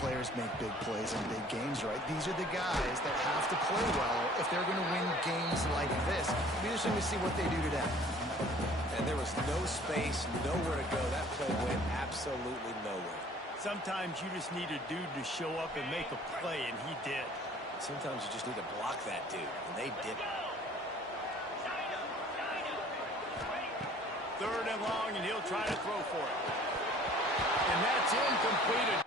Players make big plays in big games, right? These are the guys that have to play well if they're going to win games like this. We're just going to see what they do today. And there was no space, nowhere to go. That play went absolutely nowhere. Sometimes you just need a dude to show up and make a play, and he did. Sometimes you just need to block that dude, and they didn't. 3rd and long, and he'll try to throw for it. And that's incomplete.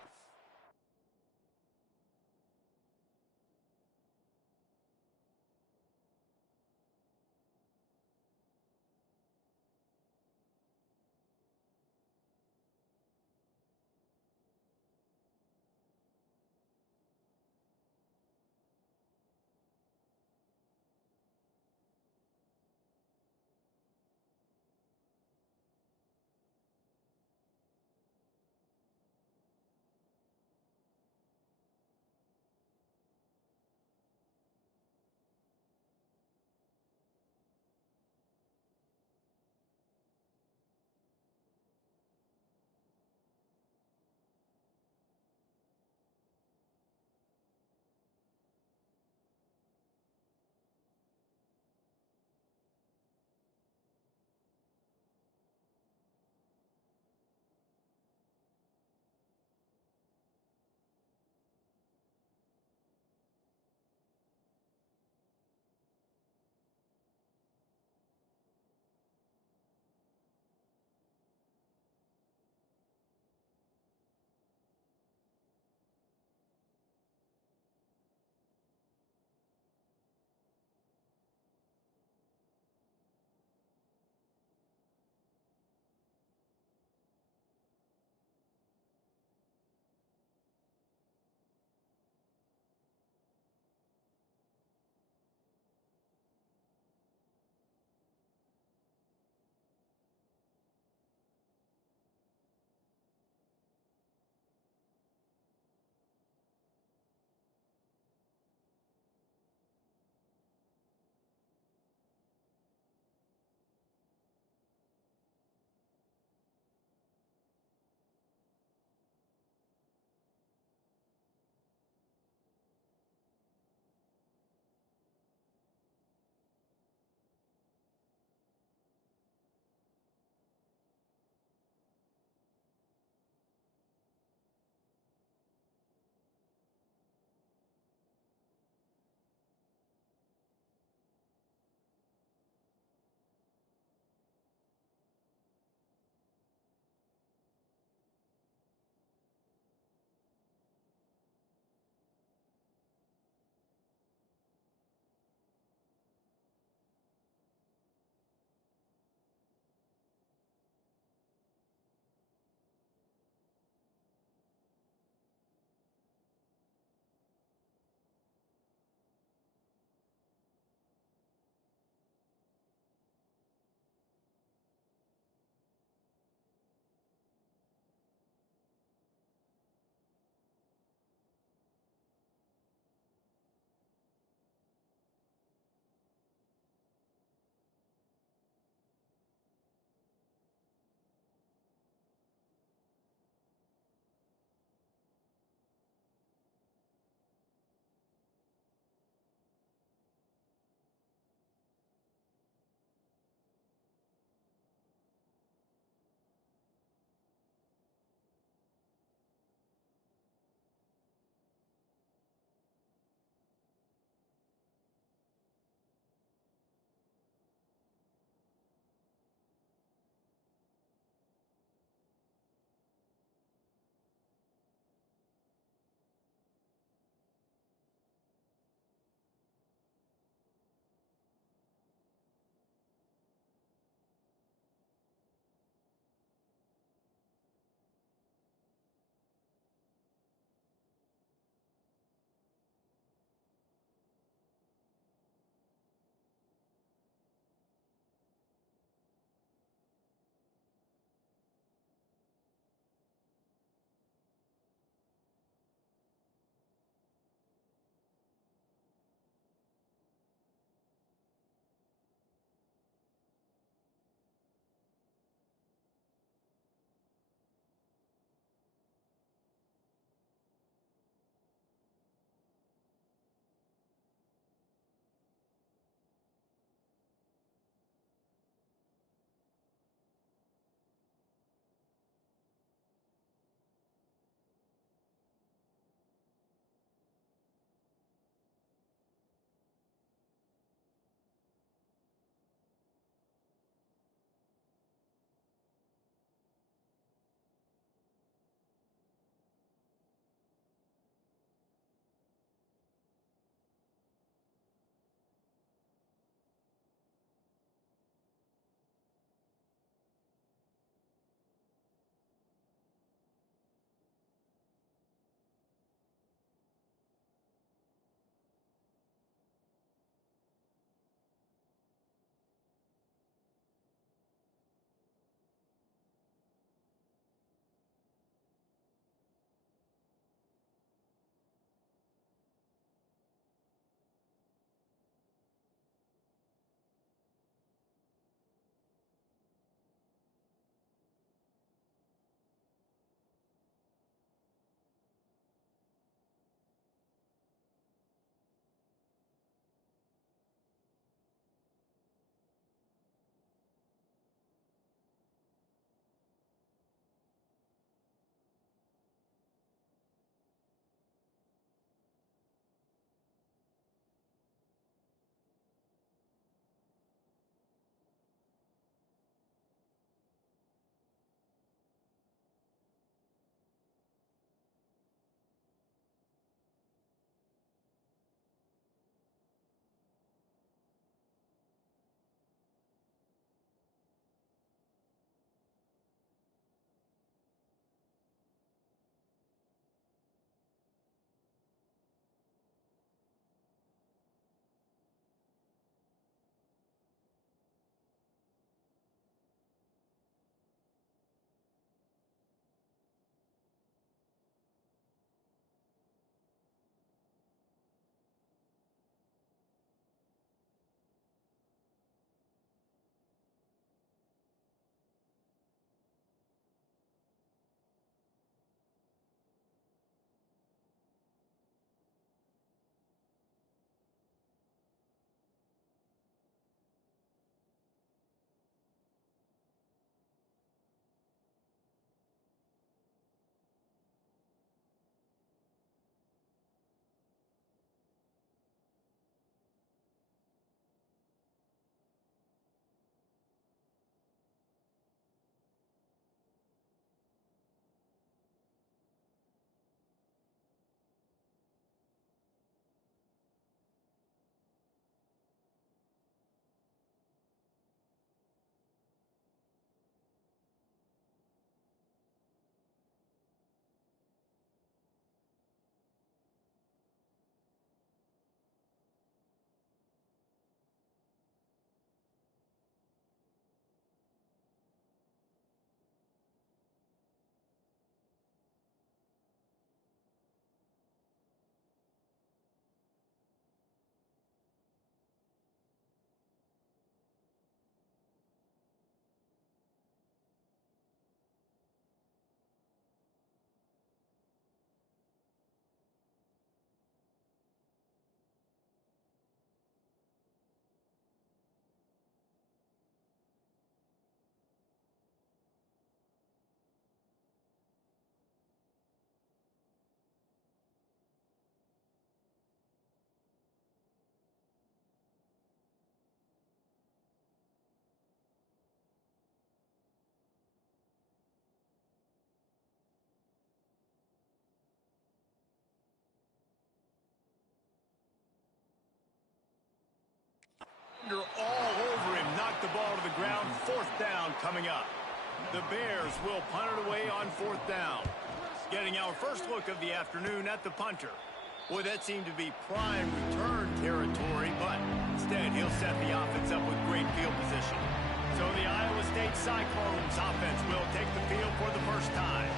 coming up. The Bears will punt it away on 4th down. Getting our first look of the afternoon at the punter. Boy, that seemed to be prime return territory, but instead he'll set the offense up with great field position. So the Iowa State Cyclones offense will take the field for the first time.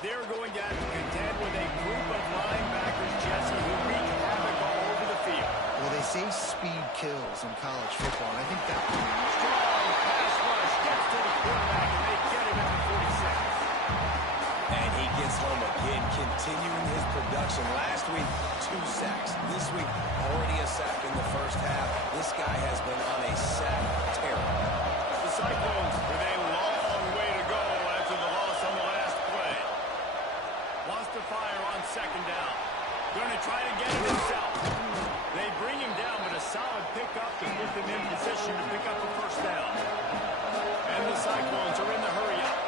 They're going to have to contend with a group of linebackers, Jesse, who wreak havoc all over the field. Well, they say speed kills in college football, and I think that one. Strong pass rush gets to the quarterback, and they get him at the 46. And he gets home again, continuing his production. Last week, 2 sacks. This week, already a sack in the first half. This guy has been on a sack tear. The Cyclones with a long way to go after the loss on the last play. Wants to fire on 2nd down. Going to try to get it himself. They bring him down, but a solid pickup to put them in position to pick up a 1st down. And the Cyclones are in the hurry-up.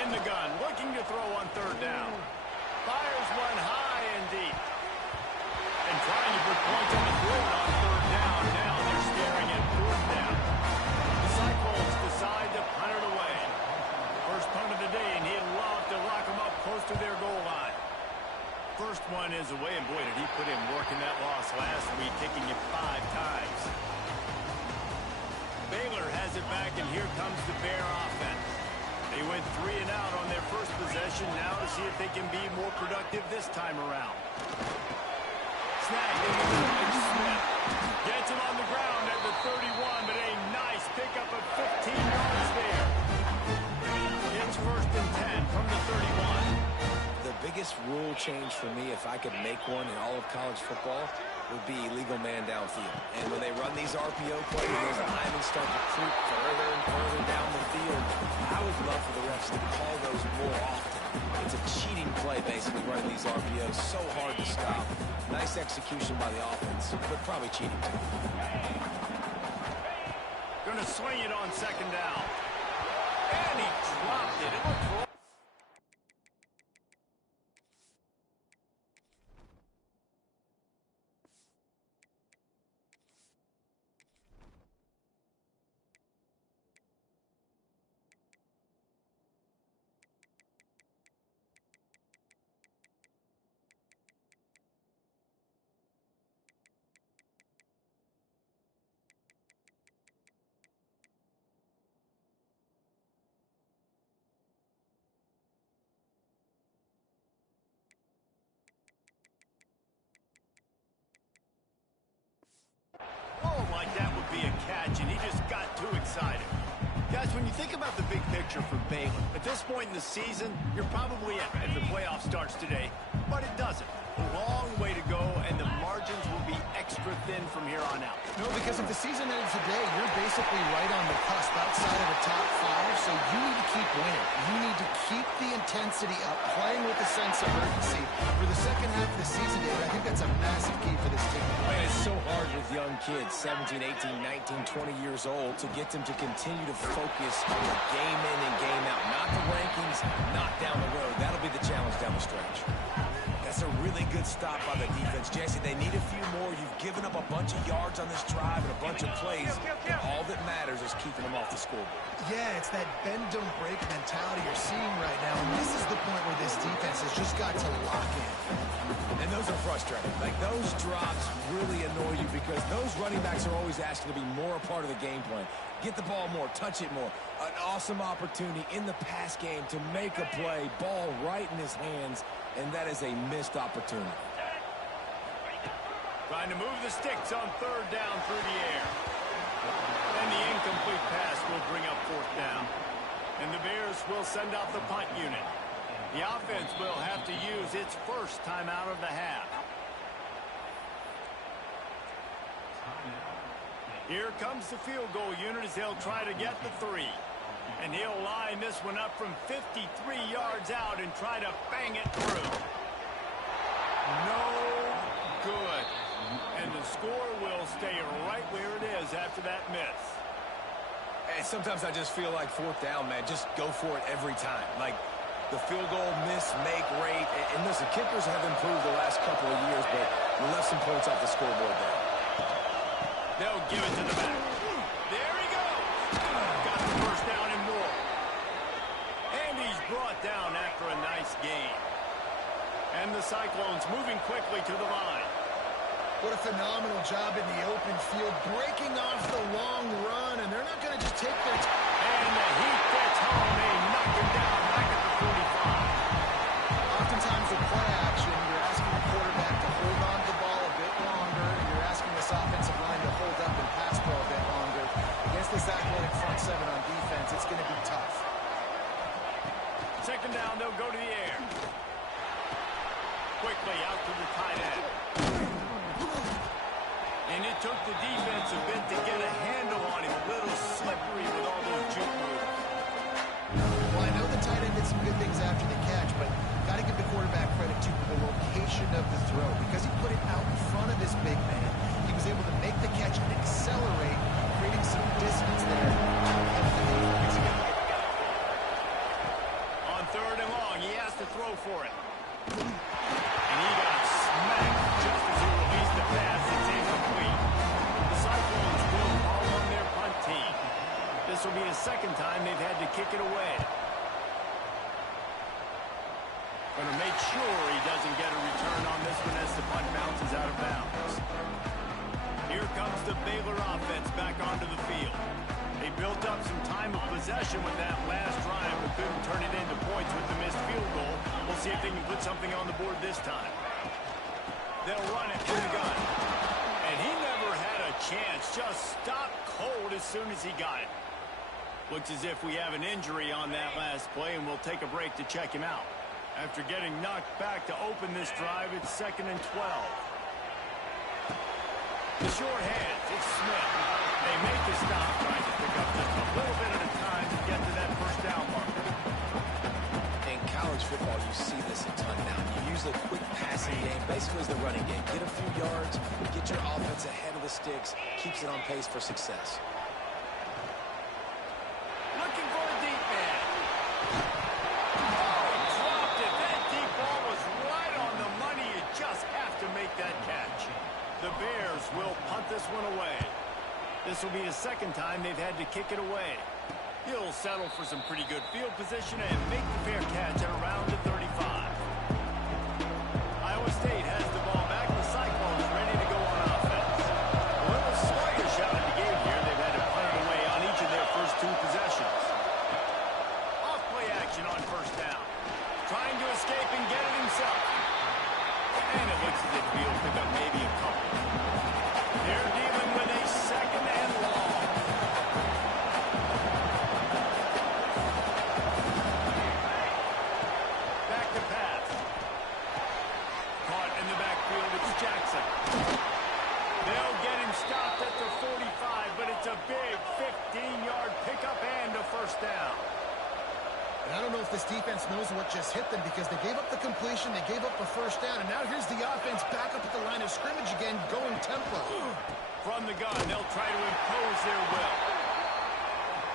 In the gun, looking to throw on 3rd down. Fires one high and deep. And trying to put points on the board on 3rd down. Now they're staring at 4th down. The Cyclones decide to punt it away. First punt of the day, and he'd love to lock them up close to their goal line. First one is away, and boy, did he put in work in that loss last week, kicking it 5 times. Baylor has it back, and here comes the Bear offense. They went 3 and out on their first possession, now to see if they can be more productive this time around. Snag in the middle, and Smith gets him on the ground at the 31, but a nice pickup of 15 yards there. It's 1st and 10 from the 31. The biggest rule change for me, if I could make one in all of college football, would be illegal man downfield. And when they run these RPO plays, those linemen start to creep further and further down the field. I would love for the refs to call those more often. It's a cheating play, basically, running these RPOs. So hard to stop. Nice execution by the offense, but probably cheating too. Going to swing it on 2nd down. And he dropped it. It looked wrong. Like that would be a catch, and he just got too excited. Guys, when you think about the big picture for Baylor, at this point in the season, you're probably at if the playoff starts today, but it doesn't. A long way to go, and the margins will be extra thin from here on out. No, because if the season ends today, you're basically right on the cusp outside of the top 5, so you need to keep winning. You need to keep the intensity up, playing with a sense of urgency. For the second half of the season, David, I think that's a massive key for this team. Man, it's so hard with young kids, 17, 18, 19, 20 years old, to get them to continue to focus on the game in and game out. Not the rankings, not down the road. That'll be the challenge down the stretch. That's a really good stop by the defense. Jesse, they need a few more. You've given up a bunch of yards on this drive and a bunch of plays. And all that matters is keeping them off the scoreboard. Yeah, it's that bend-don't-break mentality you're seeing right now. And this is the point where this defense has just got to lock in. And those are frustrating. Like, those drops really annoy you because those running backs are always asking to be more a part of the game plan. Get the ball more, touch it more. An awesome opportunity in the pass game to make a play, ball right in his hands, and that is a missed opportunity. Trying to move the sticks on 3rd down through the air. And the incomplete pass will bring up 4th down. And the Bears will send out the punt unit. The offense will have to use its first timeout of the half. Here comes the field goal unit as they'll try to get the 3. And he'll line this one up from 53 yards out and try to bang it through. No good. And the score will stay right where it is after that miss. And sometimes I just feel like 4th down, man. Just go for it every time. Like, the field goal miss, make rate. And listen, kickers have improved the last couple of years, but You left some points off the scoreboard there. They'll give it to the back. There he goes. Got the first down and more. And he's brought down after a nice gain. And the Cyclones moving quickly to the line. What a phenomenal job in the open field, breaking off the long run, and they're not going to just take their time. And the heat gets home. They knock him down back at the 45. Oftentimes with play action, you're asking the quarterback to hold on to the ball a bit longer. You're asking this offensive line to hold up and pass pro a bit longer. Against this athletic front seven on defense, it's going to be tough. Second down, they'll go to the air. Quickly out to the tight end. And it took the defense a bit to get a handle on him. A little slippery with all those juke moves. Well, I know the tight end did some good things after the catch, but got to give the quarterback credit to the location of the throw. Because he put it out in front of his big man, he was able to make the catch and accelerate, creating some distance there. On third and long, he has to throw for it. And he got smacked just as he released the pass. It's incomplete. The Cyclones will call on their punt team. This will be the second time they've had to kick it away. Going to make sure he doesn't get a return on this one as the punt bounces out of bounds. Here comes the Baylor offense back onto the field. They built up some time of possession with that last drive, but couldn't turn it into points with the missed field goal. We'll see if they can put something on the board this time. They'll run it in the gun. And he never had a chance. Just stopped cold as soon as he got it. Looks as if we have an injury on that last play, and we'll take a break to check him out. After getting knocked back to open this drive, it's 2nd and 12. The short hands, it's Smith. They make the stop, trying to pick up just a little bit at a time to get to that first down marker. In college football, you see this a ton now. You use the quick passing game, basically as the running game. Get a few yards, get your offense ahead of the sticks, keeps it on pace for success. Looking for a deep man. Oh, dropped it. That deep ball was right on the money. You just have to make that catch. The Bears will punt this one away. This will be the second time they've had to kick it away. He'll settle for some pretty good field position and make the fair catch at around the 35. Iowa State has the ball back. The Cyclones ready to go on offense. A little sluggish out of the game here. They've had to punt it away on each of their first two possessions. Off play action on first down. Trying to escape and get it himself. And it looks as if he'll pick up maybe a couple. They're dealing with a second and long. Back to pass. Caught in the backfield, it's Jackson. They'll get him stopped at the 45, but it's a big 15-yard pickup and a first down. And I don't know if this defense knows what just hit them because they gave up the completion, they gave up a first down, and now here's the offense back up at the line of scrimmage again, going tempo. From the gun, they'll try to impose their will.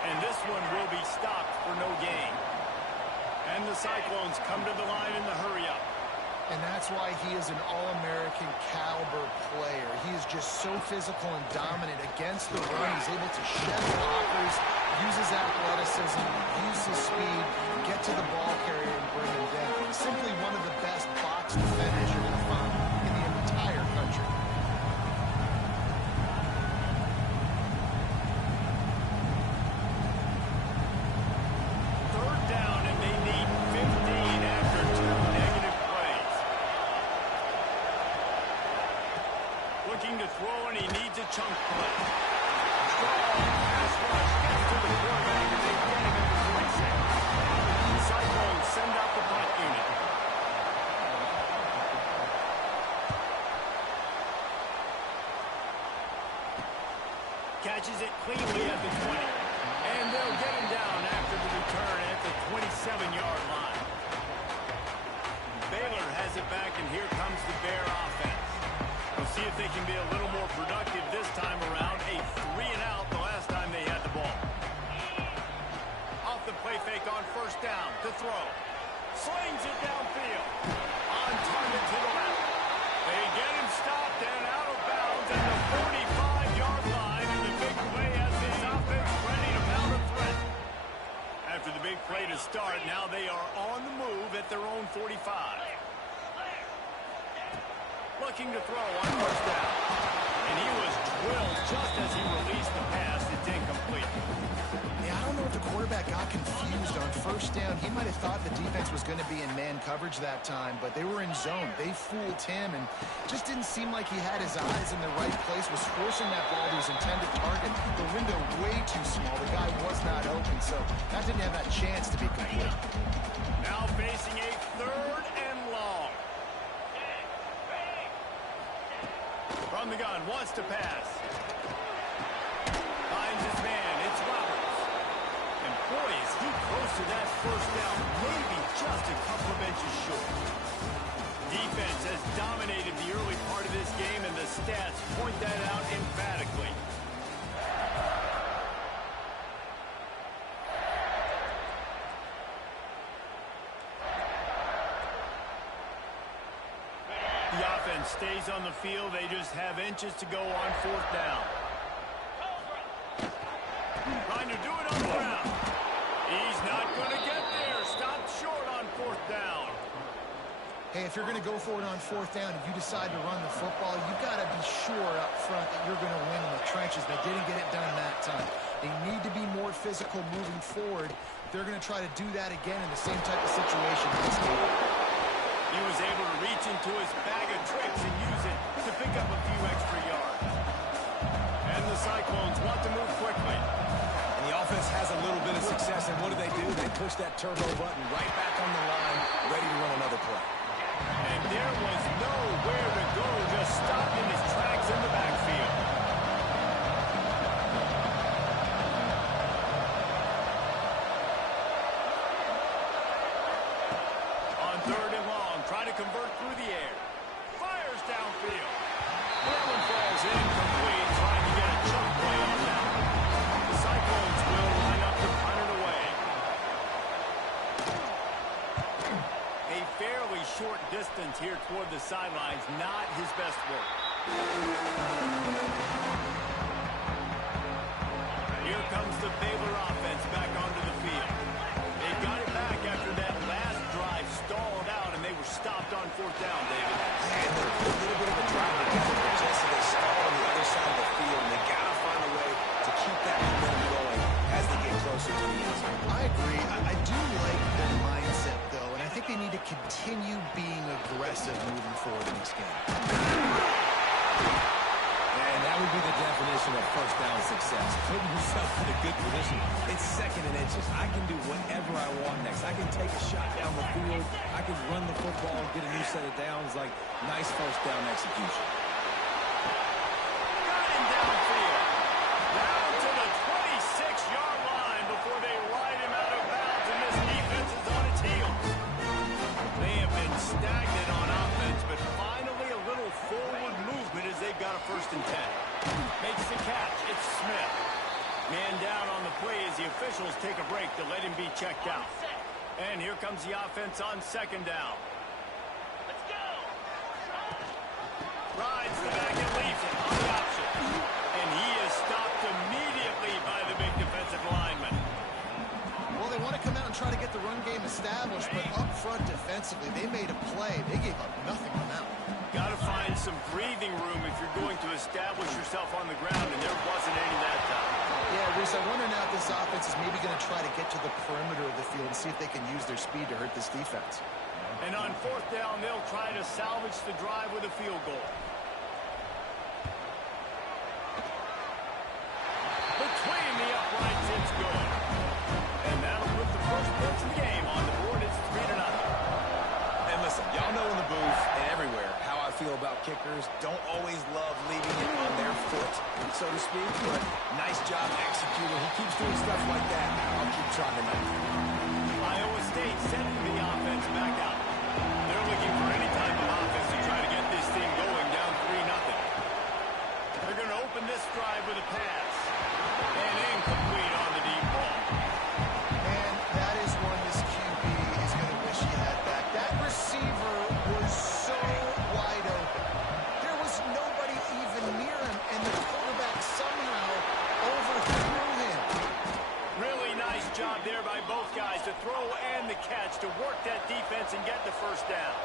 And this one will be stopped for no gain. And the Cyclones come to the line in the hurry-up. And that's why he is an All-American caliber player. He is just so physical and dominant against the run. He's able to shed blockers, use his athleticism, use his speed, get to the ball carrier and bring him down. He's simply one of the best box defenders you're going to find in the entire country. Third down, and they need 15 after two negative plays. Looking to throw, and he needs a chunk play. Strong pass rush gets to the quarterback, and they get him at the 46. The Cyclones send out the punt unit. Catches it cleanly at the 20. And they'll get him down after the return at the 27-yard line. Baylor has it back, and here comes the Bear offense. We'll see if they can be a little more productive this time around. A 3-and-out the last time they had the ball. Off the play fake on first down to throw. Slings it downfield. On target to the left. They get him stopped. looking to throw on first down. And he was drilled just as he released the pass. It's incomplete. Yeah, I don't know if the quarterback got confused on first down. He might have thought the defense was going to be in man coverage that time, but they were in zone. They fooled him, and just didn't seem like he had his eyes in the right place, was forcing that ball to his intended target. The window way too small. The guy was not open, so that didn't have that chance to be complete. Now facing a third and long. From the gun, wants to pass. Finds his man. It's Roberts. And boy, is he close to that first down. Maybe just a couple of inches short. Defense has dominated the early part of this game, and the stats point that out emphatically. The offense stays on the field. They just have inches to go on fourth down. Trying to do it on the ground. He's not going to get there. Stopped short on fourth down. Hey, if you're going to go for it on fourth down, if you decide to run the football, you've got to be sure up front that you're going to win in the trenches. They didn't get it done that time. They need to be more physical moving forward. They're going to try to do that again in the same type of situation in this game. He was able to reach into his bag of tricks and use it to pick up a few extra yards. And the Cyclones want to move quickly. And the offense has a little bit of success, and what do? They push that turbo button right back on the line, ready to run another play. And there was nowhere to go, just stopped in his tracks in the backfield. On third and long, trying to convert through the air. Fires downfield. That one falls incomplete, trying to get a chunk play on that one. The Cyclones will line up to punt it away. A fairly short distance here toward the sidelines, not his best work. Here comes the Baylor offense back onto the field. They got it back after that last drive stalled out, and they were stopped on fourth down, David. And they're a little bit of a drive together, but just as they stall on the other side of the field, and they got to find a way to keep that momentum going as they get closer to the end zone. I agree. I do like their mindset, though, and I think they need to continue being aggressive moving forward in this game. And that would be the definition of first down success. Putting yourself in a good position. It's second and inches. I can do whatever I want next. I can take a shot down the field. I can run the football and get a new set of downs. Like, nice first down execution. Got him downfield. Down to the 26-yard line before they ride him out of bounds, and this defense is on its heels. They have been stagnant on offense, but finally a little forward movement as they've got a 1st and 10. Makes the catch. It's Smith. Man down on the play as the officials take a break to let him be checked out. And here comes the offense on 2nd down. Let's go. Rides the back and leaves it on the option. And he is stopped immediately by the big defensive lineman. Well, they want to come out and try to get the run game established, but up front defensively, they made a play. They gave up nothing on that one. Got to find some breathing room if you're going to establish yourself on the ground, and there wasn't any that time. Yeah, Reese, I wonder now if this offense is maybe going to try to get to the perimeter of the field and see if they can use their speed to hurt this defense. And on 4th down, they'll try to salvage the drive with a field goal. Between the uprights, it's good. And that'll put the first points of the game on the board. It's 3-0. And listen, y'all know in the booth and everywhere how I feel about kickers. Don't always love leaving it on their foot, so to speak, but nice job executing. He keeps doing stuff like that. I'll keep trying tonight. Iowa State sending the offense back out. They're looking for any type of offense to try to get this thing going, down 3-0. They're going to open this drive with a pass. And incomplete on the deep ball. And that is one this QB is going to wish he had back. That receiver was so wide open. There was nobody even near him, and the quarterback somehow overthrew him. Really nice job there by both guys to throw and the catch to work that defense and get the 1st down.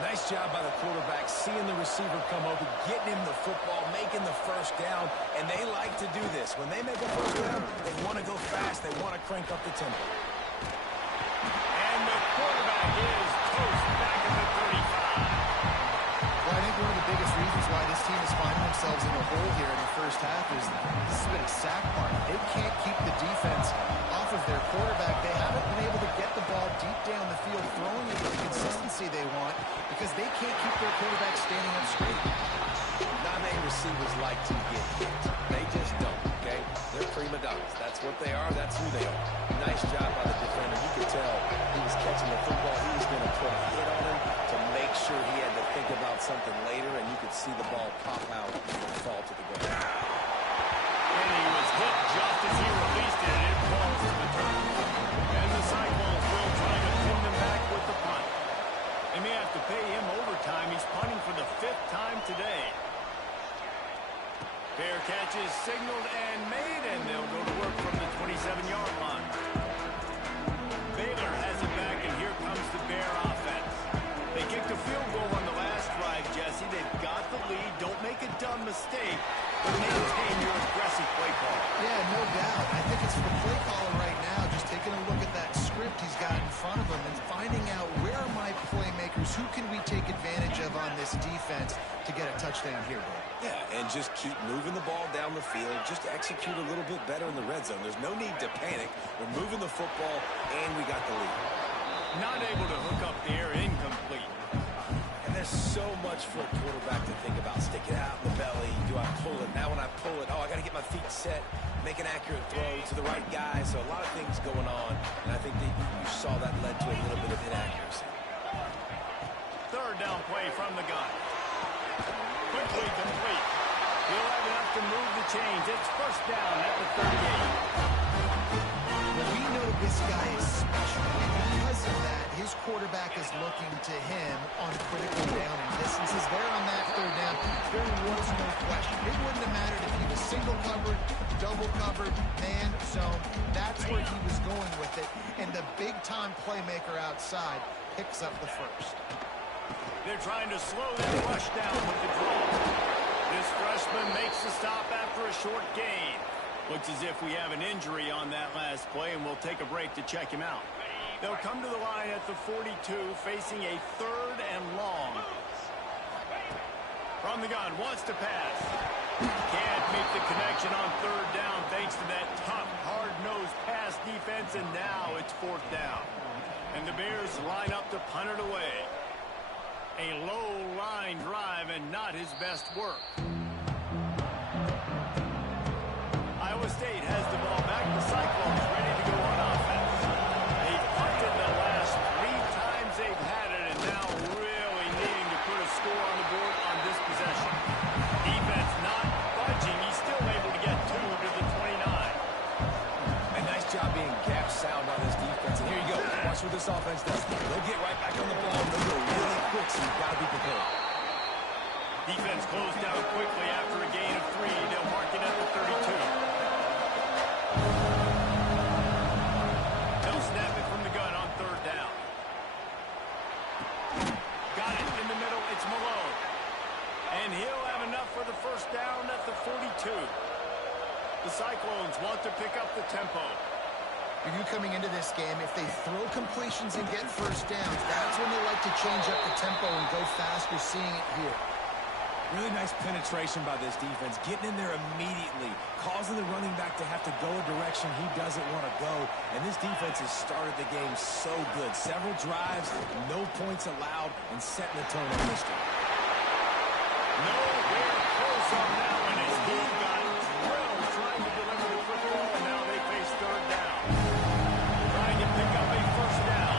Nice job by the quarterback, seeing the receiver come open, getting him the football, making the first down, and they like to do this. When they make a first down, they want to go fast, they want to crank up the tempo. And the quarterback is toast back at the 35. Well, I think one of the biggest reasons why this team is finding themselves in a hole here in the first half is this has been a sack party. They can't keep the defense off of their quarterback. They haven't been able to get the ball deep down the field, throwing it with the consistency they want because they can't keep their quarterback standing up straight. Not many receivers like to get hit. They just don't, okay? They're prima donnas. That's what they are. That's who they are. Nice job by the defender. You could tell he was catching the football. He was going to put a hit on him to make sure he had to think about something later, and you could see the ball pop out and fall to the ground. And he was hit just as he released it, and it falls to the turf. And the Cyclones will try to pin them back with the punt. They may have to pay him overtime. He's punting for the 5th time today. Fair catch is signaled and made, and they'll go to work from the 27-yard line. Baylor has it back, and here comes the Bear offense. They kicked a field goal on the last drive, Jesse. They've got the lead. Don't make a dumb mistake, but maintain your aggressive play call. Yeah, no doubt. I think it's the play caller right now, just taking a look at that script he's got in front of him and finding out where are my playmakers, who can we take advantage of on this defense to get a touchdown here, Bill. Yeah, and just keep moving the ball down the field. Just execute a little bit better in the red zone. There's no need to panic. We're moving the football, and we got the lead. Not able to hook up there, incomplete. And there's so much for a quarterback to think about. Stick it out in the belly. Do I pull it? Now when I pull it, I got to get my feet set, make an accurate throw to the right guy. So a lot of things going on, and I think that you saw that led to a little bit of inaccuracy. 3rd down play from the gun. Quickly complete. He'll have enough to move the chains. It's 1st down at the 38. Well, we know this guy is special. Because of that, his quarterback is looking to him on critical down and distances. There on that 3rd down, there was no question. It wouldn't have mattered if he was single covered, double covered, man, zone. That's where he was going with it. And the big-time playmaker outside picks up the 1st. They're trying to slow that rush down with the draw. This freshman makes the stop after a short gain. Looks as if we have an injury on that last play, and we'll take a break to check him out. They'll come to the line at the 42, facing a 3rd and long. From the gun, wants to pass. Can't make the connection on 3rd down thanks to that tough, hard-nosed pass defense, and now it's 4th down. And the Bears line up to punt it away. A low-line drive and not his best work. Iowa State has the ball back. The Cyclones ready to go on offense. They've punted the last 3 times they've had it, and now really needing to put a score on the board on this possession. Defense not budging. He's still able to get 2 to the 29. And nice job being gap sound on this defense. And here you go. Watch what this offense does. They'll get right back on the ball. They'll go really quick, so you've got to be prepared. Defense closed down quickly after a gain of 3. They'll mark it at the 32. They'll snap it from the gun on 3rd down. Got it in the middle. It's Malone. And he'll have enough for the 1st down at the 42. The Cyclones want to pick up the tempo. You coming into this game, if they throw completions and get 1st downs, that's when they like to change up the tempo and go fast. We're seeing it here. Really nice penetration by this defense, getting in there immediately, causing the running back to have to go a direction he doesn't want to go. And this defense has started the game so good. Several drives, no points allowed, and setting the tone on this game. Nowhere close on that one as he got drilled trying to deliver the football, and now they face 3rd down. Trying to pick up a 1st down.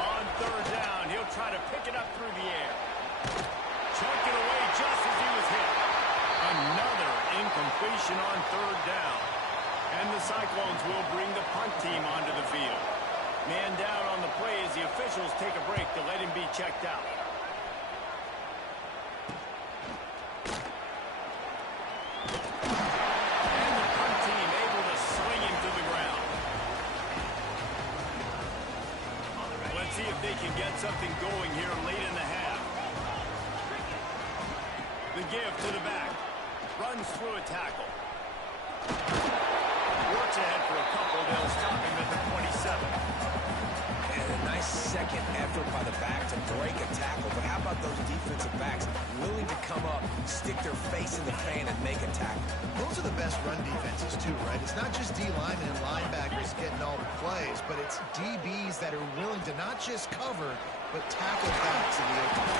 On 3rd down, he'll try to pick it up through the air. Chuck it away just as he was hit. Another incompletion on 3rd down. And the Cyclones will bring the punt team onto the field. Man down on the play as the officials take a break to let him be checked out. And the punt team able to sling him to the ground. going here late in the half. The give to the back. Runs through a tackle. Works ahead for a couple. They'll stop him at the 27. And a nice second effort by the back to break a tackle. But how about those defensive backs willing to come up, stick their face in the fan, and make a tackle? Those are the best run defenses, too, right? It's not just D linemen and linebackers getting all the plays, but it's DBs that are willing to not just cover, but tackle backs in the open.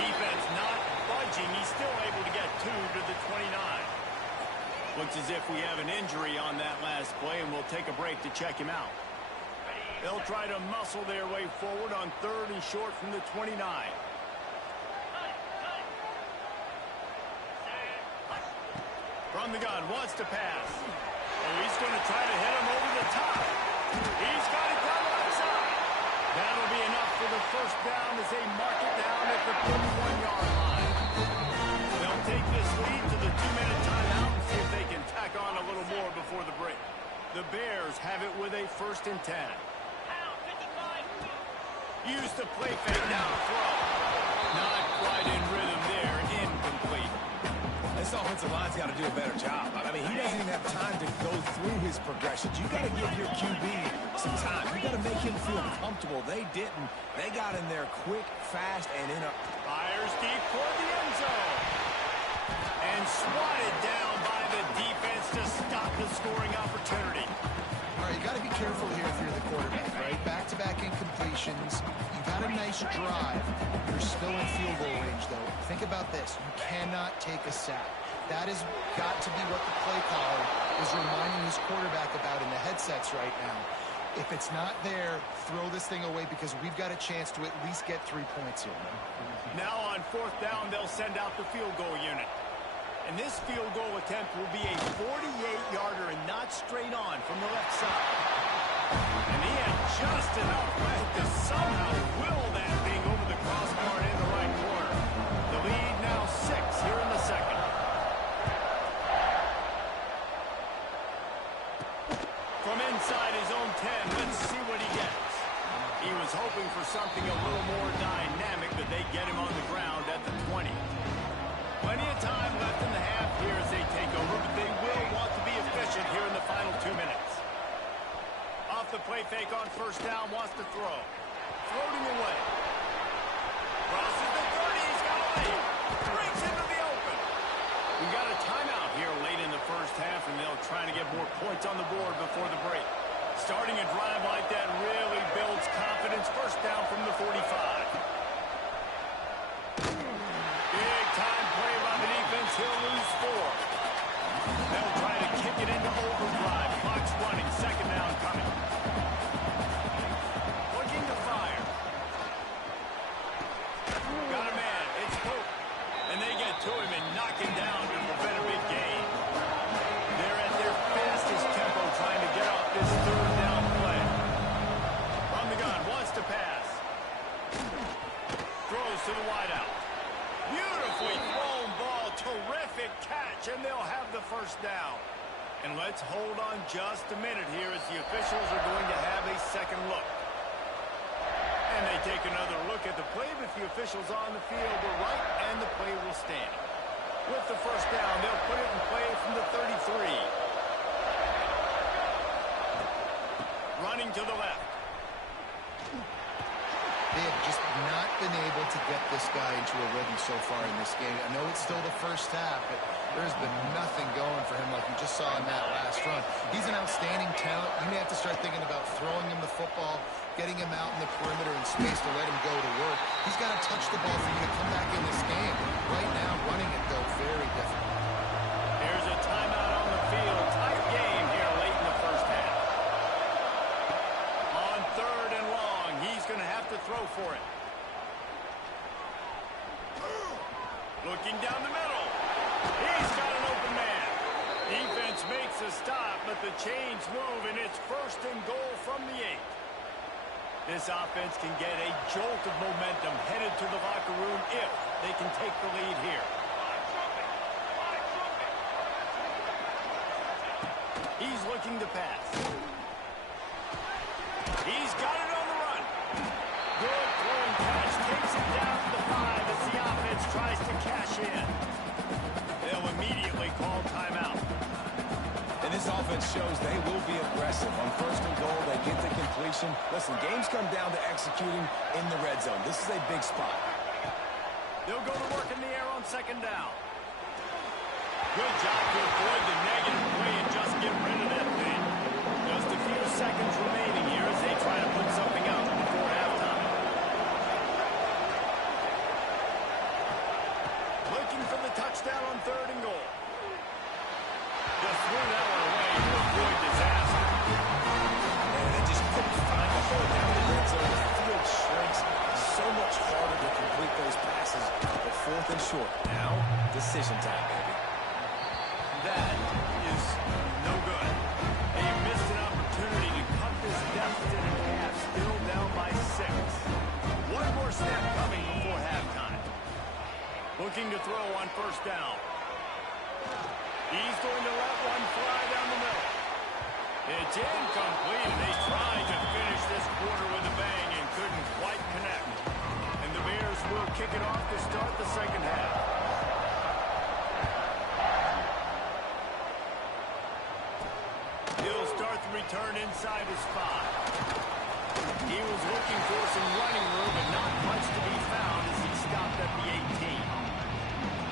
Defense not budging. He's still able to get 2 to the 29. Looks as if we have an injury on that last play, and we'll take a break to check him out. They'll try to muscle their way forward on 3rd and short from the 29. From the gun, wants to pass. Oh, he's going to try to hit him over the top. He's got it down the left side. That'll be enough for the first down as they mark it down at the 31-yard line. They'll take this lead to the 2-minute timeout and see if they can tack on a little more before the break. The Bears have it with a 1st and 10. Use the play fake, now throw. Not quite in rhythm there, incomplete. This offensive line's got to do a better job. I mean, he doesn't even have time to go through his progressions. You got to give your QB some time. You got to make him feel comfortable. They didn't. They got in there quick, fast, and in a... Fires deep toward the end zone. And swatted down by the defense to stop the scoring opportunity. All right, you got to be careful here if you're the quarterback, right? Back-to-back incompletions. You got a nice drive. You're still in field goal range, though. Think about this. You cannot take a sack. That has got to be what the play caller is reminding his quarterback about in the headsets right now. If it's not there, throw this thing away because we've got a chance to at least get 3 points here. Now on 4th down, they'll send out the field goal unit. And this field goal attempt will be a 48-yarder and not straight on from the left side. And he had just enough length to somehow will that thing over the crossbar and in the right corner. The lead now 6 here in the second. From inside his own 10, let's see what he gets. He was hoping for something a little more dynamic, but they get him on the ground at the 20. Plenty of time left in the half here as they take over, but they will want to be efficient here in the final 2 minutes. Off the play fake on 1st down, wants to throw. Floating away. Crosses the 30, he's got a lead. Brings into the open. We got a timeout here late in the first half, and they'll try to get more points on the board before the break. Starting a drive like that really builds confidence. 1st down from the 45. He'll lose 4. They'll try to kick it into overdrive. Clock's running. 2nd down coming. Looking to fire. Got a man. It's Pope. And they get to him and knock him down to prevent a big gain. They're at their fastest tempo trying to get off this 3rd down play. From the gun. Wants to pass. Throws to the wideout. Beautifully thrown ball. Terrific catch, and they'll have the 1st down. And let's hold on just a minute here as the officials are going to have a second look. And they take another look at the play, but the officials on the field were right, and the play will stand. With the 1st down, they'll put it in play from the 33. Running to the left. They have just not been able to get this guy into a rhythm so far in this game. I know it's still the first half, but there's been nothing going for him like we just saw in that last run. He's an outstanding talent. You may have to start thinking about throwing him the football, getting him out in the perimeter in space to let him go to work. He's got to touch the ball for you to come back in this game. Right now, running it, though, very difficult. Here's a timeout on the field. Tight game here late in the first half. On 3rd and long, he's going to have to throw for it. Looking down the middle. He's got an open man. Defense makes a stop, but the chains move, and it's 1st and goal from the 8. This offense can get a jolt of momentum headed to the locker room if they can take the lead here. He's looking to pass. He's got it on the run. Good throwing shows they will be aggressive. On first and goal, they get the completion. Listen, games come down to executing in the red zone. This is a big spot. They'll go to work in the air on second down. Good job to avoid the negative play and just get rid of that thing. Just a few seconds remaining here as they try to put something out before halftime. Looking for the touchdown on third and goal. Just threw that one away to avoid disaster. And they just couldn't find a hole down the red zone. The field shrinks. So much harder to complete those passes. But fourth and short. Now, decision time, baby. That is no good. They missed an opportunity to cut this deficit in half. Still down by 6. One more snap coming before halftime. Looking to throw on first down. He's going to let one fly down the middle. It's incomplete. They tried to finish this quarter with a bang and couldn't quite connect. And the Bears will kick it off to start the second half. He'll start the return inside his 5. He was looking for some running room and not much to be found as he stopped at the 18.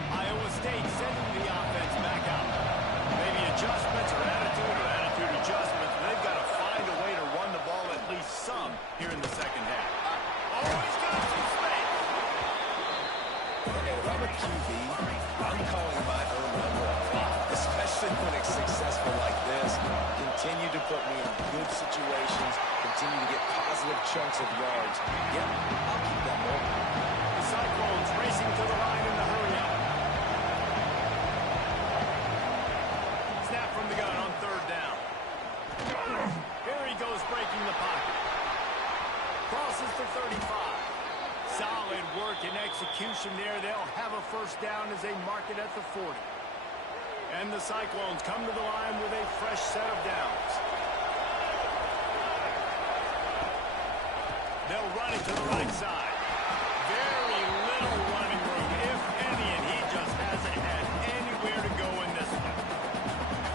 Iowa State sending the offense back out. Maybe adjustments or attitude adjustments. They've got to find a way to run the ball at least some here in the second half. Oh, he's got some space. Okay, if I'm a QB, I'm calling my own number, especially when it's successful like this. Continue to put me in good situations. Continue to get positive chunks of yards. Yeah, I'll keep that moving. The Cyclones racing to the line in the hurry-up. Snap from the gun on third down. Here he goes breaking the pocket. Crosses to 35. Solid work and execution there. They'll have a first down as they mark it at the 40. And the Cyclones come to the line with a fresh set of downs. They'll run it to the right side. Very little running room, if any, and he just hasn't had anywhere to go in this one.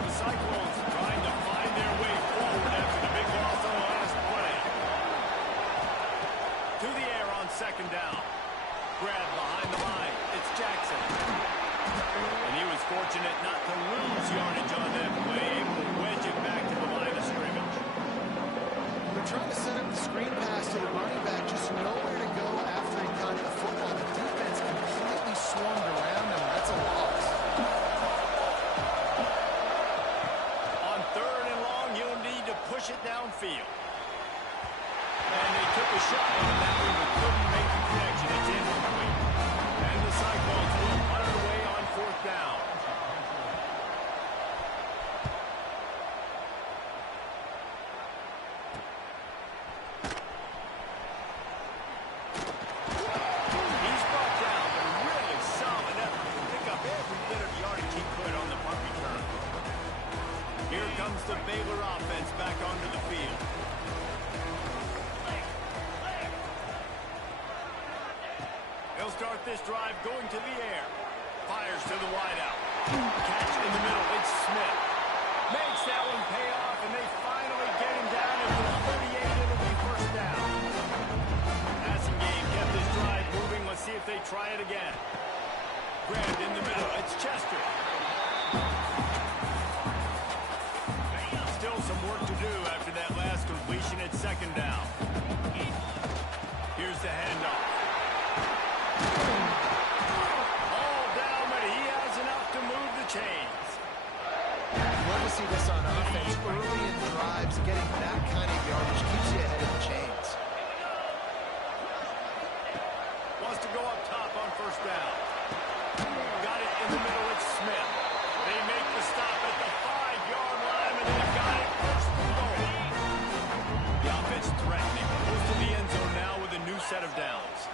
The Cyclones trying to find their way forward after the big loss on the last play. To the air on second down. Grab behind the line. It's Jackson. And he was fortunate not to lose yardage on that play, able to wedge it back to the line of scrimmage. They're trying to set up the screen pass to the running back, just nowhere to go after he caught the football. The defense completely swarmed around him. That's a loss. On third and long, you'll need to push it downfield. And they took a shot on that one, but couldn't make the connection. It's incomplete. And the Cyclones will punt it away on fourth down. He's brought down, but a really solid effort to pick up every bit of yardage he could on the punt return. Here comes the Baylor offense back onto the field. He'll start this drive going to the air. Fires to the wideout. Catch in the middle. It's Smith. Makes that one pay off, and they finally get him down at the 38. It'll be first down. Passing game kept this drive moving. Let's see if they try it again. Grabbed in the middle. It's Chester. Still some work to do after that last completion at second down. Here's the handoff. All down, but he has enough to move the chains. You love to see this on offense. Early in drives, getting that kind of yardage keeps you ahead of the chains. Wants to go up top on first down. Got it in the middle. It's Smith. They make the stop at the 5-yard line, and they've got it first and goal. The offense threatening. Goes to the end zone now with a new set of downs.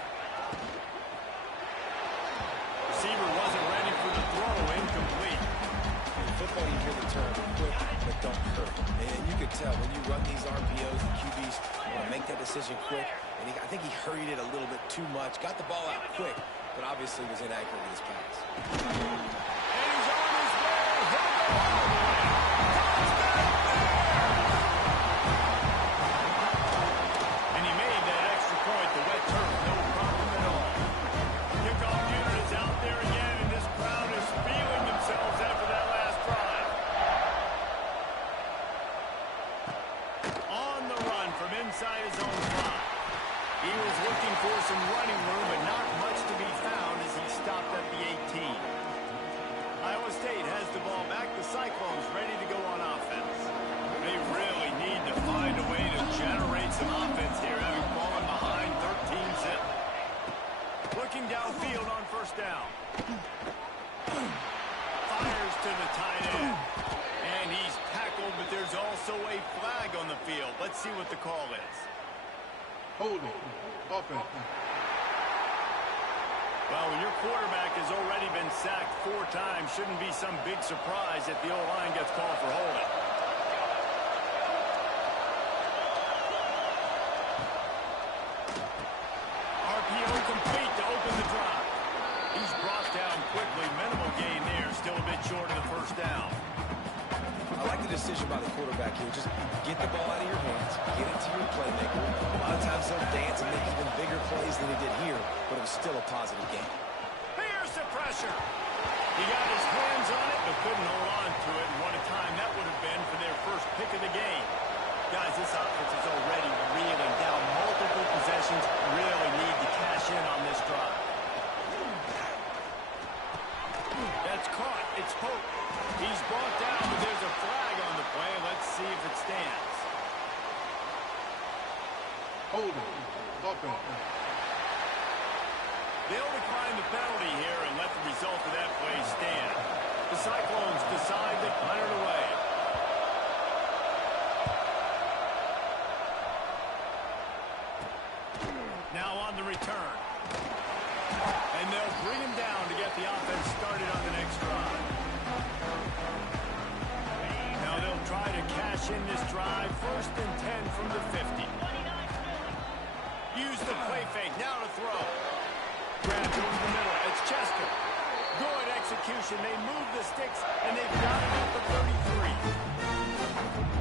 Receiver wasn't ready for the throw. Incomplete. In football, you hear the term quick, but don't hurt. And you could tell when you run these RPOs, the QBs want to make that decision quick. And I think he hurried it a little bit too much. Got the ball out quick, but obviously was inaccurate with his pass. And he's on his way. He'll go all the way. Touchdown, looking downfield on first down. Fires to the tight end. And he's tackled, but there's also a flag on the field. Let's see what the call is. Holding. Offense. Well, when your quarterback has already been sacked 4 times, shouldn't be some big surprise if the O-line gets called for holding. RPO complete to open the drive. He's brought down quickly. Minimal gain there. Still a bit short of the first down. I like the decision by the quarterback here. Just get the ball out of your hands, get it to your playmaker. A lot of times they'll dance and make even bigger plays than he did here, but it was still a positive game. Here's the pressure. He got his hands on it, but couldn't hold on to it. And what a time that would have been for their first pick of the game. Guys, this offense is already reeling down multiple possessions. Really need to cash in on this drive. That's caught. It's Pope. He's brought down, but there's a flag on the play. Let's see if it stands. Holding. Offense. They'll decline the penalty here and let the result of that play stand. The Cyclones decide to punt it away. Now on the return. And they'll bring him down to get the offense started on the next drive. Now they'll try to cash in this drive. 1st and 10 from the 50. Use the play fake. Now to throw. Grabbed over the middle. It's Chester. Good execution. They move the sticks, and they've got it at the 33.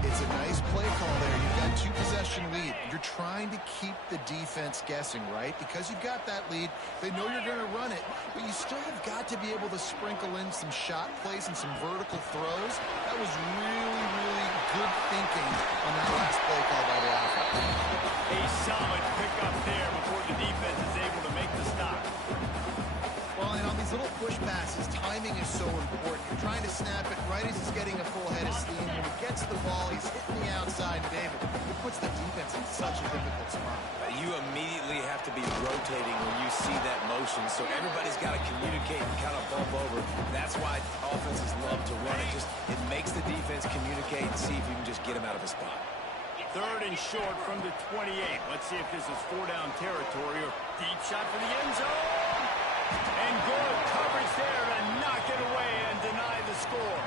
It's a nice play call there. You've got 2-possession lead. You're trying to keep the defense guessing, right? Because you've got that lead, they know you're going to run it, but you still have got to be able to sprinkle in some shot plays and some vertical throws. That was really, really good thinking on that last play call by the offense. A solid pickup there before the defense is able to make the stop. Well, and on these little push passes, timing is so important. You're trying to snap it right as he's getting a full head of steam. When he gets the ball, he's hitting the outside, David. It puts the defense in such a difficult spot. You immediately have to be rotating when you see that motion, so everybody's got to communicate and kind of bump over. That's why offenses love to run it. It makes the defense communicate and see if you can just get him out of a spot. 3rd and short from the 28. Let's see if this is 4-down territory or deep shot for the end zone. And good coverage there to knock it away and deny the score.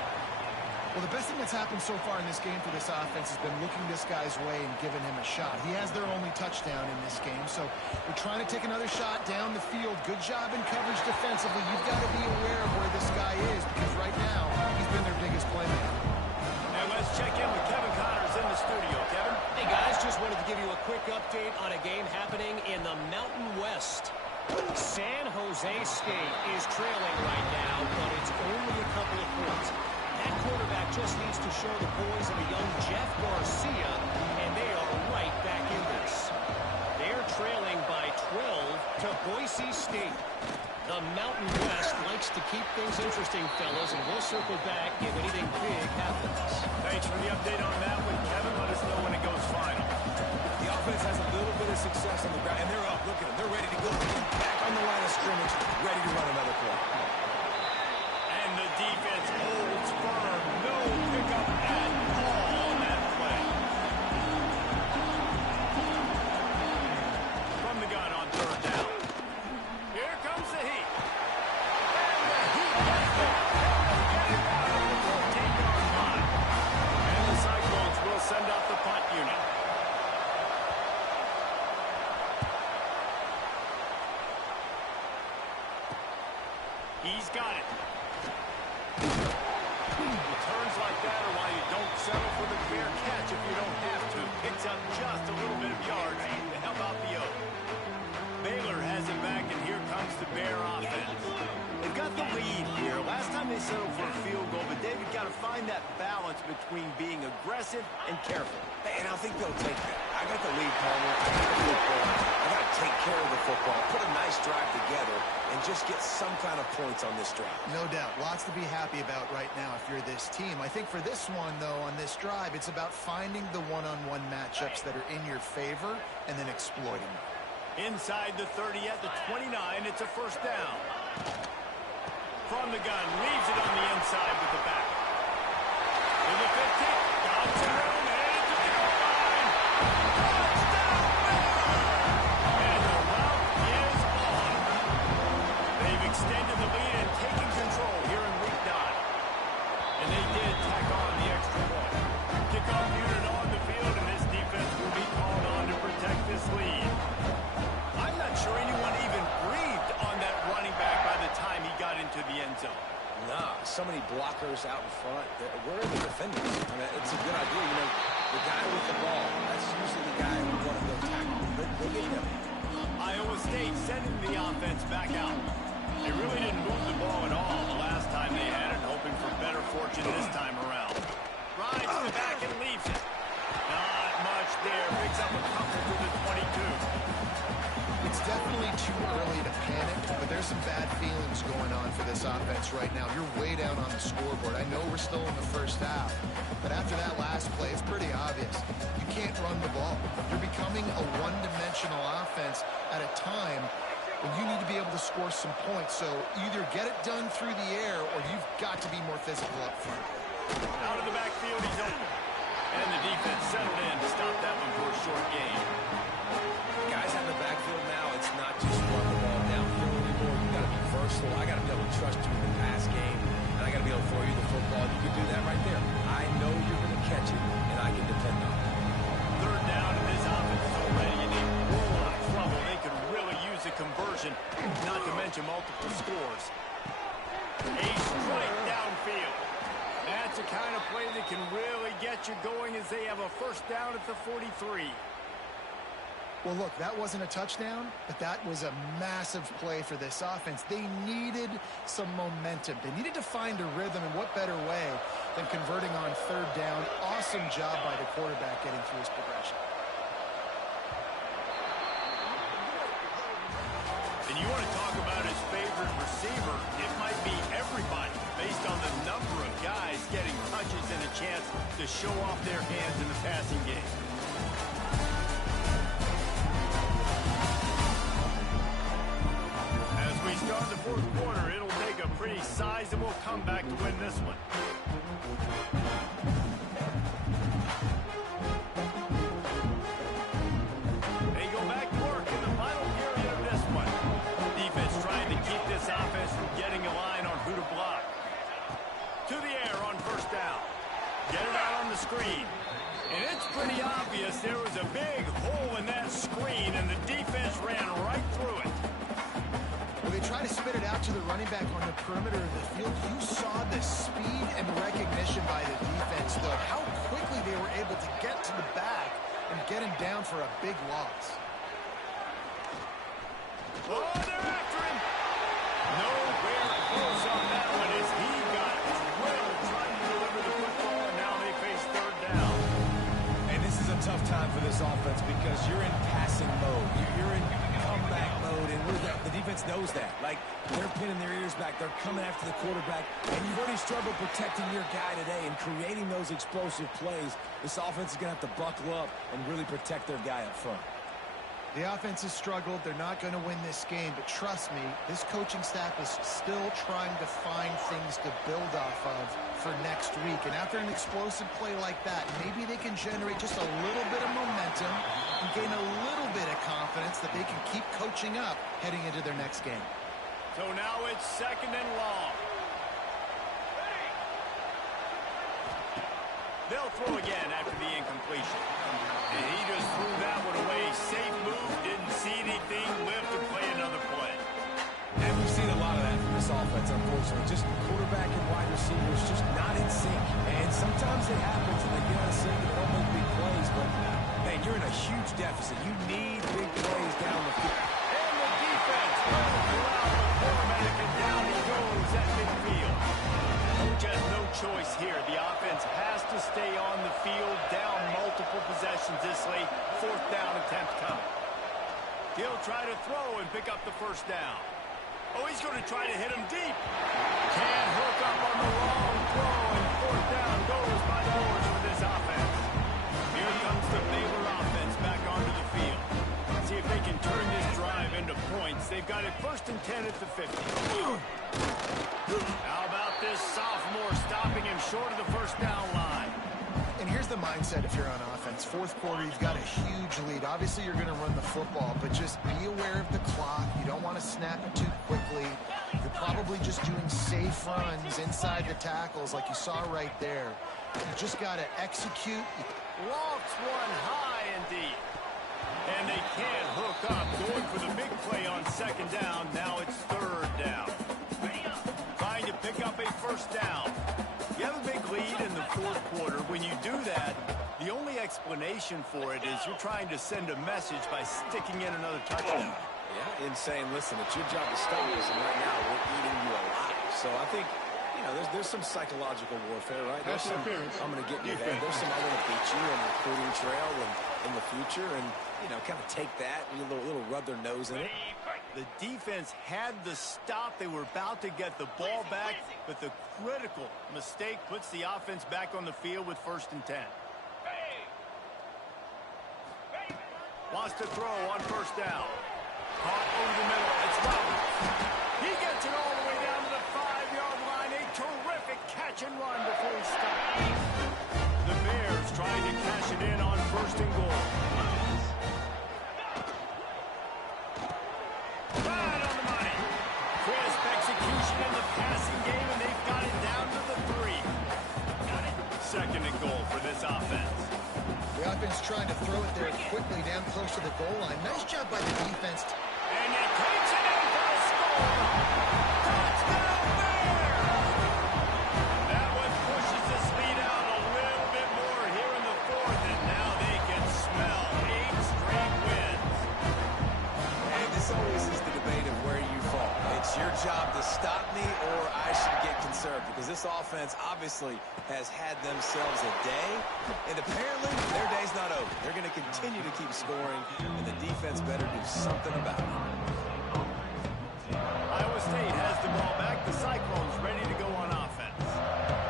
Well, the best thing that's happened so far in this game for this offense has been looking this guy's way and giving him a shot. He has their only touchdown in this game, so they're trying to take another shot down the field. Good job in coverage defensively. You've got to be aware of where this guy is because right now he's been their biggest playmaker. And let's check in with Kevin Connors in the studio. Kevin? Hey, guys, just wanted to give you a quick update on a game happening in the Mountain West. San Jose State is trailing right now, but it's only a couple of points. That quarterback just needs to show the boys of a young Jeff Garcia, and they are right back in this. They're trailing by 12 to Boise State. The Mountain West likes to keep things interesting, fellas, and we'll circle back if anything big happens. Thanks for the update on that one, Kevin. Let us know when it goes final. The offense has a little bit of success on the ground, and they're up. Look at them. They're ready to go. Back on the line of scrimmage, ready to run another play. And the defense holds firm. No pickup at all on that play. From the gun on 3rd down. Here comes the heat. And the heat gets it. Get it down on the 14-yard line. And the Cyclones will send out the punt unit. He's got it. Returns like that are why you don't settle for the clear catch if you don't have to. Picks up just a little bit of yards to help out the Oak. Baylor has it back, and here comes the Bear offense. They've got the lead here. Last time they settled for a field goal, but David got to find that balance between being aggressive and careful. And I think they'll take that. I got the lead, Palmer. I got the football. I got to take care of the football, put a nice drive together, and just get some kind of points on this drive. No doubt. Lots to be happy about right now if you're this team. I think for this one, though, on this drive, it's about finding the one-on-one matchups that are in your favor and then exploiting them. Inside the 30 at the 29, it's a first down. From the gun, leaves it on the inside with the back. To the 15, got some room, and to the goal line. Touchdown, Baylor! And the route is on. They've extended the lead and taken control here in week 9. And they did tack on the extra point. Kickoff unit on the field, and this defense will be called on to protect this lead. I'm not sure anyone even breathed on that running back by the time he got into the end zone. Nah, so many blockers out in front. Where are the defenders? I mean, it's a good idea. You know, the guy with the ball, that's usually the guy who want to go tackle. Go get him. Iowa State sending the offense back out. They really didn't move the ball at all the last time they had it, hoping for better fortune this time around. Rides to the back and leaves it. Not much there. Picks up a couple to the 22. It's definitely too early to panic, but there's some bad feelings going on for this offense right now. You're way down on the scoreboard. I know we're still in the first half, but after that last play, it's pretty obvious. You can't run the ball. You're becoming a one-dimensional offense at a time when you need to be able to score some points. So either get it done through the air or you've got to be more physical up front. Out of the backfield, he's open. And the defense settled in to stop that one for a short gain. Guys out in the backfield now, it's not just run the ball downfield anymore. You got to be versatile. I got to be able to trust you in the pass game, and I got to be able to throw you the football. You can do that right there. I know you're going to catch it, and I can depend on it. Third down, and this offense is already in a world of trouble. They could really use a conversion, not to mention multiple scores. A strike downfield. That's the kind of play that can really get you going as they have a first down at the 43. Well, look, that wasn't a touchdown, but that was a massive play for this offense. They needed some momentum. They needed to find a rhythm, and what better way than converting on third down. Awesome job by the quarterback getting through his progression. And you want to talk about his favorite receiver, it might be everybody, based on the number of guys getting touches and a chance to show off their hands in the passing game. We start the fourth quarter. It'll take a pretty sizable comeback to win this one. They go back to work in the final period of this one. Defense trying to keep this offense from getting a line on who to block. To the air on first down. Get it out on the screen. And it's pretty obvious there was a big hole in that screen, and the defense ran right through it. They try to spit it out to the running back on the perimeter of the field. You saw the speed and recognition by the defense, though. How quickly they were able to get to the back and get him down for a big loss. Oh, they're after him. Nowhere close on that one as he got drilled trying to deliver the football, and now they face third down. And this is a tough time for this offense because you're in passing mode. You're in comeback mode, and the defense knows that. Like, they're pinning their ears back. They're coming after the quarterback, and you've already struggled protecting your guy today and creating those explosive plays. This offense is going to have to buckle up and really protect their guy up front. The offense has struggled. They're not going to win this game, but trust me, this coaching staff is still trying to find things to build off of for next week. And after an explosive play like that, maybe they can generate just a little bit of momentum and gain a little bit of confidence that they can keep coaching up heading into their next game. So now it's second and long. They'll throw again after the incompletion. And he just threw that one away. Safe move, didn't see anything, lived to play another play. And we've seen a lot of that from this offense, unfortunately. Just quarterback and wide receivers just not in sync. And sometimes it happens and they get out of sync and they don't make big plays. But, man, you're in a huge deficit. You need big plays down the field. And the defense will allow the quarterback, and down he goes at midfield. Coach has no choice here. The offense has to stay on the field, down multiple possessions this late. Fourth down attempt coming. He'll try to throw and pick up the first down. Oh, he's going to try to hit him deep. Can't hook up on the long throw, and fourth down goes by the boards for this offense. Here comes the Baylor offense back onto the field. See if they can turn this They've got it 1st and 10 at the 50. How about this sophomore stopping him short of the first down line? And here's the mindset if you're on offense. 4th quarter, you've got a huge lead. Obviously, you're going to run the football, but just be aware of the clock. You don't want to snap it too quickly. You're probably just doing safe runs inside the tackles like you saw right there. You just got to execute. Lofts one high indeed. And they can't hook up. Going for the big play on 2nd down. Now it's 3rd down. Trying to pick up a 1st down. You have a big lead in the 4th quarter. When you do that, the only explanation for it is you're trying to send a message by sticking in another touchdown. Yeah, and saying, listen, it's your job to stop us, and right now we're eating you alive. So I think, you know, there's some psychological warfare, right? There's some, I'm going to get in your head. There's some, I'm going to beat you on the recruiting trail and in the future, and, you know, kind of take that and a little rub their nose in it. The defense had the stop. They were about to get the ball back, but the critical mistake puts the offense back on the field with 1st and 10. Wants to throw on 1st down. Caught over the middle. It's Roberts. He gets it all the way down to the 5-yard line. A terrific catch and run before he stopped. The Bears trying to cash it in on 1st and goal. Right on the money. Crisp execution in the passing game, and they've got it down to the 3. 2nd and goal for this offense. The offense trying to throw it there quickly down close to the goal line. Nice job by the defense. And he takes it in for a score. Touchdown Bears! That one pushes this lead out a little bit more here in the 4th, and now they can smell 8 straight wins. And this always is the debate of where you fall. It's your job to stop me, or I should get conserved, because this offense obviously has had themselves a day, and apparently their day's not over. They're going to continue to keep scoring, and the defense better do something about it. Iowa State has the ball back. The Cyclones ready to go on offense.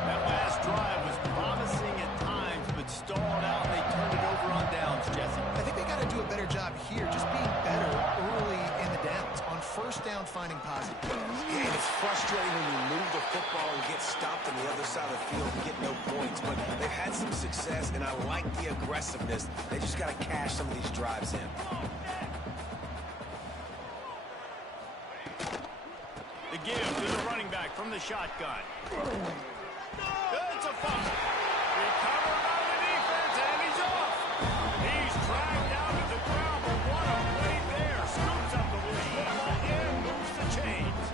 That last drive was promising at times, but stalled out, and they turned it over on downs, Jesse. I think they got to do a better job here, just being better early in the downs. On 1st down, finding positive plays. And it's frustrating when you move the football and get stopped on the other side of the field and get no points. But they've had some success, and I like the aggressiveness. They just got to cash some of these drives in. The give to the running back from the shotgun. It's a fumble. Recovered by the defense, and he's off. He's dragged down to the ground, but what a play there. Scoops up the loose football and moves the chains.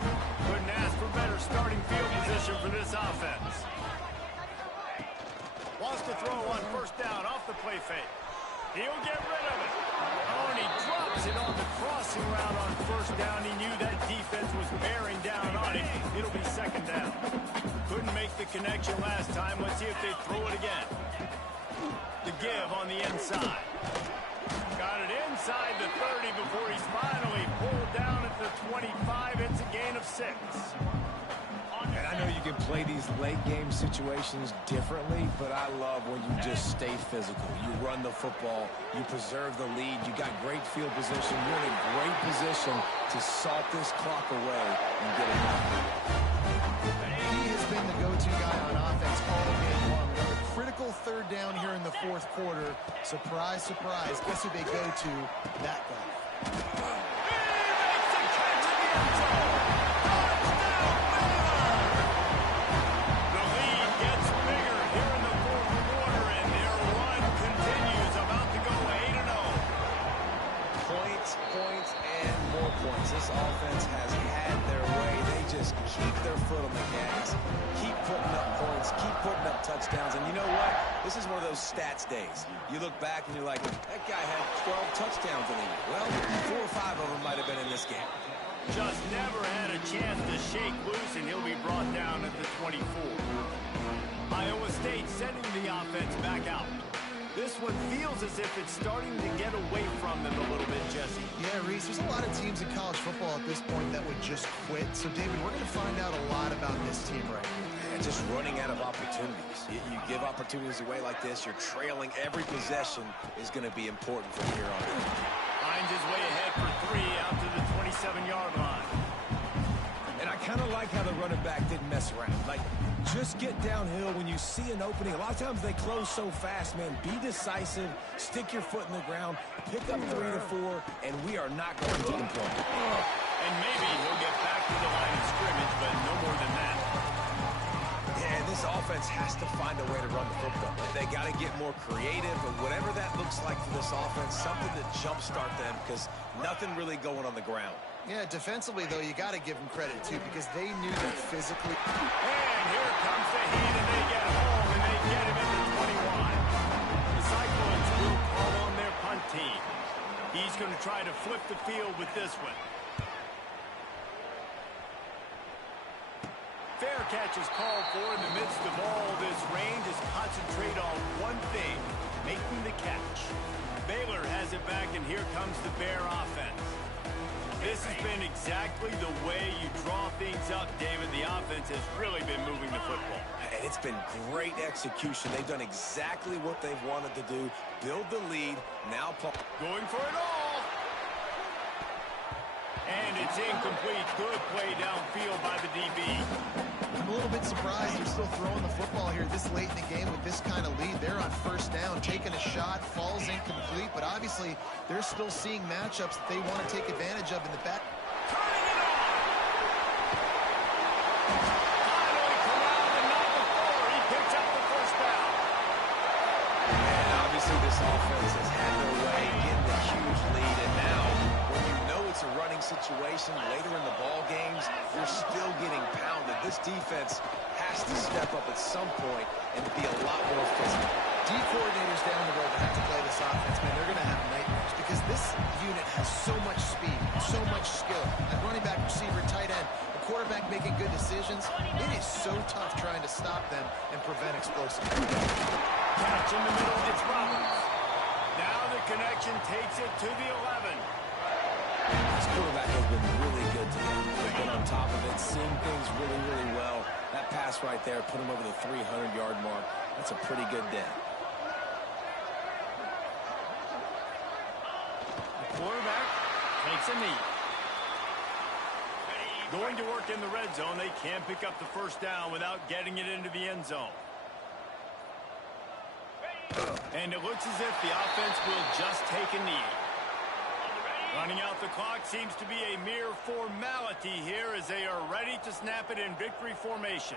Couldn't ask for better starting field position for this offense. Wants to throw on 1st down off the play fake. He'll get rid of it. Oh, and he drops it on the crossing route on 1st down. He knew that defense was bearing down on it. It'll be 2nd down. Couldn't make the connection last time. Let's see if they throw it again. The give on the inside. Got it inside the 30 before he's finally pulled down at the 25. It's a gain of 6. And I know you can play these late-game situations differently, but I love when you just stay physical. You run the football, you preserve the lead, you got great field position, you're in a great position to salt this clock away and get it done. He has been the go-to guy on offense all game long. Another critical 3rd down here in the 4th quarter. Surprise, surprise. Guess who they go to? That guy. This offense has had their way. They just keep their foot on the gas, keep putting up points, keep putting up touchdowns. And you know what? This is one of those stats days. You look back and you're like, that guy had 12 touchdowns in the year. Well, 4 or 5 of them might have been in this game. Just never had a chance to shake loose, and he'll be brought down at the 24. Iowa State sending the offense back out. This one feels as if it's starting to get away from them a little bit, Jesse. Yeah, Reese, there's a lot of teams in college football at this point that would just quit. So, David, we're going to find out a lot about this team right now. And just running out of opportunities. You give opportunities away like this, you're trailing. Every possession is going to be important from here on out. Finds his way ahead for 3 out to the 26. 27-yard line. And I kind of like how the running back didn't mess around. Like, just get downhill when you see an opening. A lot of times they close so fast, man. Be decisive, stick your foot in the ground, pick up 3 to 4, and we are not going to complain. And maybe he'll get back to the line of scrimmage, but no more than that. Yeah, this offense has to find a way to run the football. They got to get more creative, or whatever that looks like for this offense, something to jumpstart them, because nothing really going on the ground. Yeah, defensively, though, you got to give them credit, too, because they knew that physically. And here comes the heat, and they get home, and they get him at the 21. The Cyclones will call on their punt team. He's going to try to flip the field with this one. Fair catch is called for in the midst of all this rain. Just concentrate on one thing, making the catch. Baylor has it back, and here comes the Bear offense. This has been exactly the way you draw things up, David. The offense has really been moving the football. And it's been great execution. They've done exactly what they've wanted to do. Build the lead. Now Going for it all. And it's incomplete. Good play downfield by the DB. I'm a little bit surprised they're still throwing the football here this late in the game with this kind of lead. They're on first down, taking a shot, falls incomplete, but obviously they're still seeing matchups that they want to take advantage of in the back. Turning it on. Finally corralled and not before. He picks up the first down. And obviously this offense has had their way getting a huge lead, and now when you know it's a running situation later in the ball games, you're still getting pounded. This defense has to step up at some point and be a lot more physical. D coordinators down the road that have to play this offense, man, they're going to have nightmares because this unit has so much speed, so much skill. At running back, receiver, tight end, the quarterback making good decisions. It is so tough trying to stop them and prevent explosive. Catch in the middle. It's Roberts. Now the connection takes it to the 11. This quarterback has been really good to them. They've been on top of it, seeing things really, really well. That pass right there put him over the 300-yard mark. That's a pretty good day. The quarterback takes a knee. Going to work in the red zone. They can't pick up the first down without getting it into the end zone. And it looks as if the offense will just take a knee. Running out the clock seems to be a mere formality here as they are ready to snap it in victory formation.